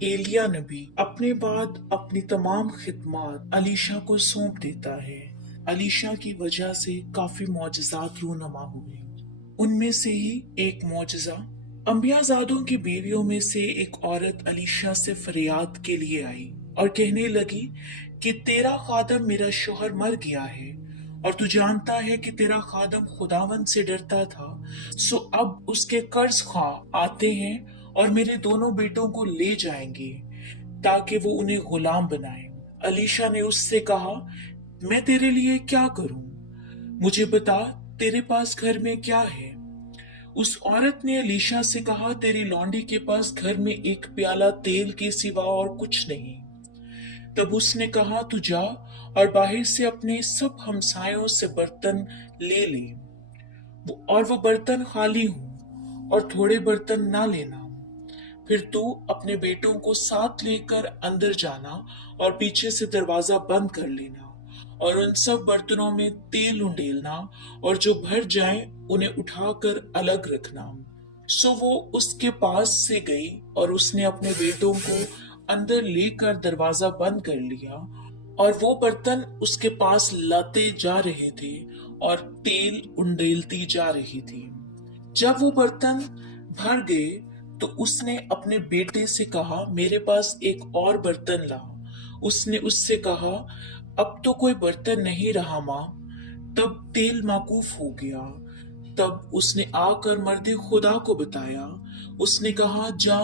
एलिया नबी अपने बाद अपनी तमाम खिदमत अलीशा को सौंप देता है। अलीशा की वजह से काफी मौजज़ात रूनुमा हुए। उनमें से ही एक मौजज़ा, अंबियाज़ादों की बीवियों में से एक औरत अलीशा से फरियाद के लिए आई और कहने लगी कि तेरा खादम मेरा शोहर मर गया है और तू जानता है कि तेरा खादम खुदावंद से डरता था। सो अब उसके कर्ज खा आते हैं और मेरे दोनों बेटों को ले जाएंगे ताकि वो उन्हें गुलाम बनाए। अलीशा ने उससे कहा, मैं तेरे लिए क्या करूं? मुझे बता, तेरे पास घर में क्या है? उस औरत ने अलीशा से कहा, तेरी लौंडी के पास घर में एक प्याला तेल के सिवा और कुछ नहीं। तब उसने कहा, तू जा और बाहर से अपने सब हमसायों से बर्तन ले ले, और वो बर्तन खाली हो और थोड़े बर्तन ना लेना। फिर तू अपने बेटों को साथ लेकर अंदर जाना और पीछे से दरवाजा बंद कर लेना और उन सब बर्तनों में तेल उंडेलना और जो भर जाए उन्हें उठाकर अलग रखना। सो वो उसके पास से गई और उसने अपने बेटों को अंदर लेकर दरवाजा बंद कर लिया और वो बर्तन उसके पास लाते जा रहे थे और तेल उंडेलती जा रही थी। जब वो बर्तन भर गए तो उसने अपने बेटे से कहा, मेरे पास एक और बर्तन ला। उसने उससे कहा, अब तो कोई बर्तन नहीं रहा माँ। तब तेल माकूफ हो गया। तब उसने आकर मर्दे खुदा को बताया। उसने कहा, जा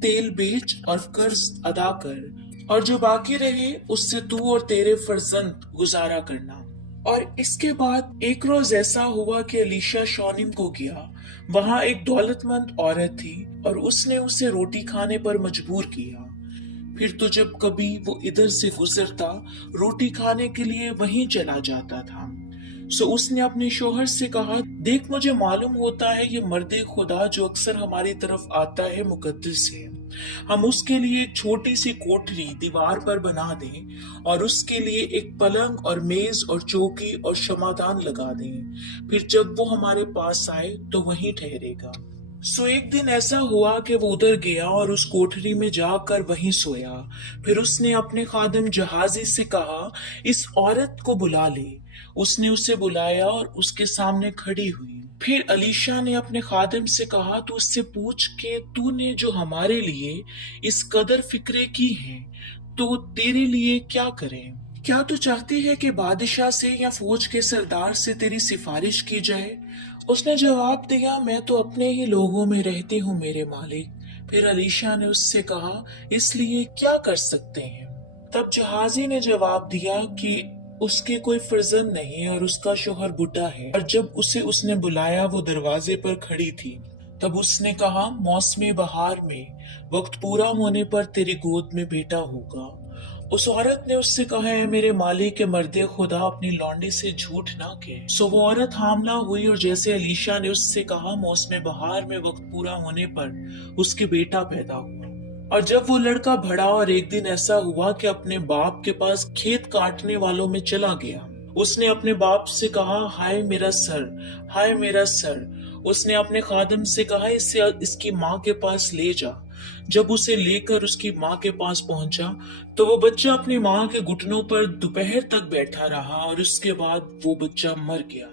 तेल बेच और कर्ज अदा कर और जो बाकी रहे उससे तू और तेरे फर्जंद गुजारा करना। और इसके बाद एक रोज ऐसा हुआ कि अलीशा शौनिम को गया। वहां एक दौलतमंद औरत थी और उसने उसे रोटी खाने पर मजबूर किया। फिर तो जब कभी वो इधर से गुजरता, रोटी खाने के लिए वहीं चला जाता था। सो उसने अपने शोहर से कहा, देख, मुझे मालूम होता है ये मर्दे खुदा जो अक्सर हमारी तरफ आता है मुकद्दस है। हम उसके लिए एक छोटी सी कोठरी दीवार पर बना दें और उसके लिए एक पलंग और मेज और चौकी और शमादान लगा दें। फिर जब वो हमारे पास आए तो वहीं ठहरेगा। सो एक दिन ऐसा हुआ कि वो उधर गया और उस कोठरी में जाकर वहीं सोया। फिर उसने अपने खादम जहाजी से कहा, इस औरत को बुला ले। उसने उसे बुलाया और उसके सामने खड़ी हुई। फिर अलीशा ने अपने खादिम से कहा, तू उससे पूछ के तूने जो हमारे लिए इस कदर फिक्रे की हैं तो तेरे लिए क्या करें? क्या तू चाहती है कि बादशाह से या फौज के सरदार से तेरी सिफारिश की जाए? उसने जवाब दिया, मैं तो अपने ही लोगों में रहती हूँ मेरे मालिक। फिर अलीशा ने उससे कहा, इसलिए क्या कर सकते हैं? तब जहाजी ने जवाब दिया कि उसके कोई फर्जंद नहीं और उसका शोहर बूढ़ा है। और जब उसे उसने बुलाया वो दरवाजे पर खड़ी थी। तब उसने कहा, मौसमी बहार में वक्त पूरा होने पर तेरी गोद में बेटा होगा। उस औरत ने उससे कहा, है मेरे मालिक के मर्दे खुदा अपनी लौंडी से झूठ ना कहे। सो वो औरत हामला हुई और जैसे अलीशा ने उससे कहा, मौसम बहार में वक्त पूरा होने पर उसके बेटा पैदा हुआ। और जब वो लड़का बड़ा और एक दिन ऐसा हुआ कि अपने बाप के पास खेत काटने वालों में चला गया। उसने अपने बाप से कहा, हाय मेरा सर, हाय मेरा सर। उसने अपने खादिम से कहा, इसे इसकी माँ के पास ले जा। जब उसे लेकर उसकी माँ के पास पहुंचा तो वो बच्चा अपनी माँ के घुटनों पर दोपहर तक बैठा रहा और उसके बाद वो बच्चा मर गया।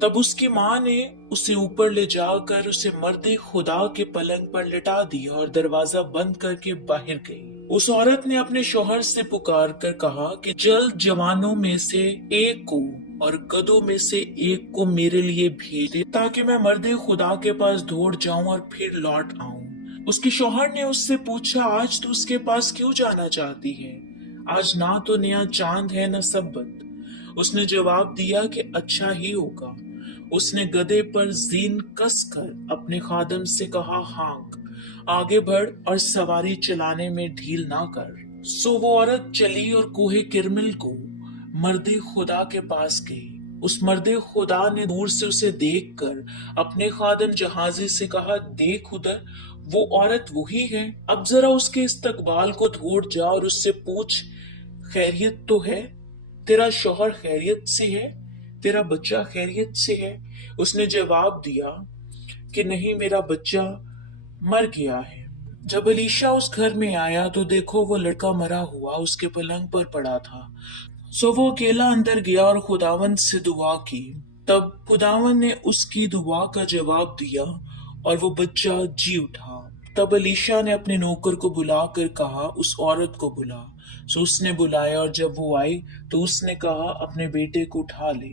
तब उसकी माँ ने उसे ऊपर ले जाकर उसे मर्दे खुदा के पलंग पर लिटा दिया और दरवाजा बंद करके बाहर गई। उस औरत ने अपने शौहर से पुकार कर कहा कि जल्द जवानों में से एक को और गधों में से एक को मेरे लिए भेज दे ताकि मैं मर्दे खुदा के पास दौड़ जाऊं और फिर लौट आऊं। उसके शौहर ने उससे पूछा, आज तू उसके पास क्यों जाना चाहती है? आज ना तो नया चांद है न सब्बत। उसने जवाब दिया कि अच्छा ही होगा। उसने गधे पर जीन कस कर अपने खादम से कहा, हाँक, आगे बढ़ और सवारी चलाने में ढील ना कर। सो वो औरत चली और कोहे किरमिल को मर्दे खुदा के पास गई। उस मर्दे खुदा ने दूर से उसे देखकर अपने खादम जहाजी से कहा, देख उधर वो औरत वही है। अब जरा उसके इस्तकबाल को दौड़ जा और उससे पूछ, खैरियत तो है? तेरा शौहर खैरियत से है? तेरा बच्चा खैरियत से है? उसने जवाब दिया कि नहीं, मेरा बच्चा मर गया है। जब अलीशा उस घर में आया तो देखो वो लड़का मरा हुआ उसके पलंग पर पड़ा था। सो वो अकेला अंदर गया और खुदावंद से दुआ की। तब खुदावंद ने उसकी दुआ का जवाब दिया और वो बच्चा जी उठा। तब अलीशा ने अपने नौकर को बुलाकर कहा, उस औरत को बुला। सो उसने बुलाया और जब वो आई तो उसने कहा, अपने बेटे को उठा ले।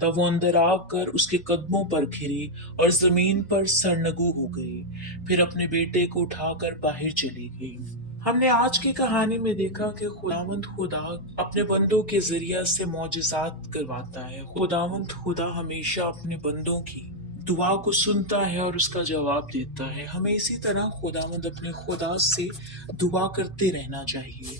तब वो अंदर आकर उसके कदमों पर घिरी और जमीन पर सरनगू हो गई। फिर अपने बेटे को उठाकर बाहर चली गई। हमने आज की कहानी में देखा कि खुदावंद खुदा अपने बंदों के जरिया से मौजज़ात करवाता है। खुदावंद खुदा हमेशा अपने बंदों की दुआ को सुनता है और उसका जवाब देता है। हमें इसी तरह खुदावंद अपने खुदा से दुआ करते रहना चाहिए।